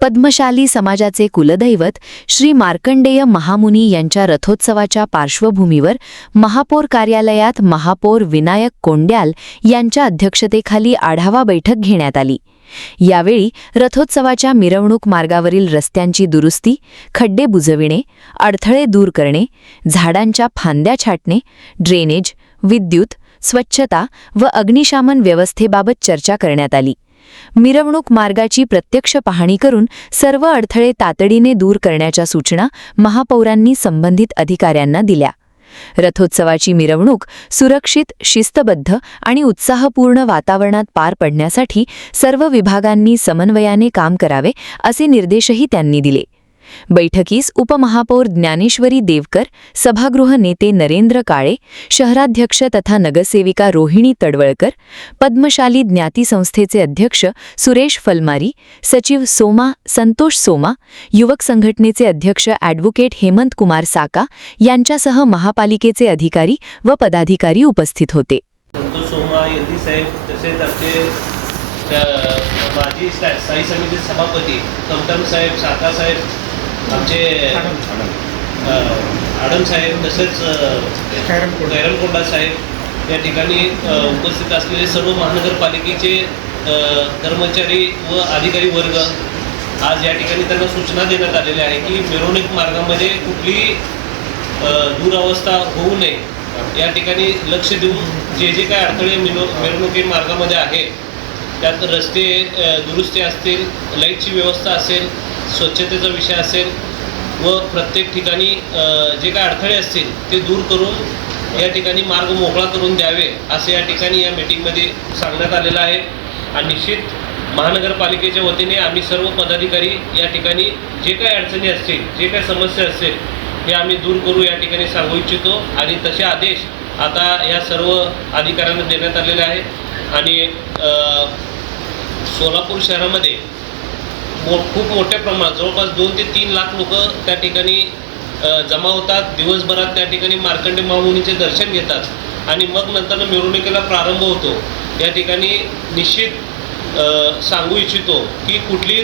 पद्मशाली समाजाचे कुलदैवत श्री मार्कंडेय महामुनी यांच्या रथोत्सवाच्या पार्श्वभूमीवर महापौर कार्यालयात महापौर विनायक कोंड्याल यांच्या अध्यक्षतेखाली आढावा बैठक घेण्यात आली। यावेळी रथोत्सवाच्या मिरवणूक मार्गावरील रस्त्यांची दुरुस्ती, खड्डे बुजविणे, अडथळे दूर करणे, झाडांच्या फांद्या छाटणे, ड्रेनेज, विद्युत, स्वच्छता व अग्निशामन व्यवस्थेबाबत चर्चा करण्यात आली। मिरवणूक मार्गाची प्रत्यक्ष पाहणी करून सर्व अडथळे तातडीने दूर करण्याच्या सूचना महापौरांनी संबंधित अधिकाऱ्यांना दिल्या। रथोत्सवाची मिरवणूक सुरक्षित, शिस्तबद्ध आणि उत्साहपूर्ण वातावरणात पार पडण्यासाठी सर्व विभागांनी समन्वयाने काम करावे असे निर्देशही त्यांनी दिले। बैठकीस उपमहापौर ज्ञानेश्वरी देवकर, सभागृह नेते नरेंद्र काळे, शहराध्यक्ष तथा नगरसेविका रोहिणी तडवळकर, पद्मशाली ज्ञाती संस्थेचे अध्यक्ष सुरेश फलमारी, सचिव संतोष सोमा, युवक संघटनेचे अध्यक्ष ॲडव्होकेट हेमंत कुमार साका यांच्यासह महापालिकेचे अधिकारी व पदाधिकारी उपस्थित होते। संतोष सोमा यांनी साहेब, तसेच आमचे माजी स्थायी समिती सभापती कमटम साहेब, साका साहेब, आमचे आडम साहेब, तसेच खैरमकोंडा साहेब या ठिकाणी उपस्थित असलेले सर्व महानगरपालिकेचे कर्मचारी व अधिकारी वर्ग, आज या ठिकाणी त्यांना सूचना देण्यात आलेल्या आहे की मिरवणूक मार्गामध्ये कुठलीही दुरावस्था होऊ नये, या ठिकाणी लक्ष देऊन जे काय अडथळे मिरवणुकी मार्गामध्ये आहे त्यात रस्ते दुरुस्ती असतील, लाईटची व्यवस्था असेल, स्वच्छतेचा विषय असेल व प्रत्येक ठिकाणी जे काय अडथळे असतील ते दूर करून या ठिकाणी मार्ग मोकळा करून द्यावे असे या ठिकाणी या मीटिंगमध्ये सांगण्यात आलेलं आहे। आणि निश्चित महानगरपालिकेच्या वतीने आम्ही सर्व पदाधिकारी या ठिकाणी जे काही अडचणी असतील, जे काही समस्या असतील हे आम्ही दूर करू या ठिकाणी सांगू इच्छितो आणि तसे आदेश आता या सर्व अधिकाऱ्यांना देण्यात आलेले आहे। आणि सोलापूर शहरामध्ये खूप मोठ्या प्रमाणात जवळपास 2 ते 3 लाख लोक त्या ठिकाणी जमा होतात। दिवसभरात त्या ठिकाणी मार्कंडेय महामुनीचे दर्शन घेतात आणि मग नंतर मिरवणुकीला प्रारंभ होतो। या ठिकाणी निश्चित सांगू इच्छितो की कुठलीही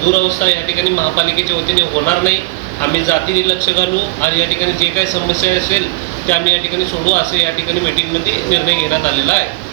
दुरावस्था या ठिकाणी महापालिकेच्या वतीने होणार नाही। आम्ही जातीने लक्ष घालू आणि या ठिकाणी जे काही समस्या असेल ते आम्ही या ठिकाणी सोडवू असे या ठिकाणी मीटिंगमध्ये निर्णय घेण्यात आलेला आहे।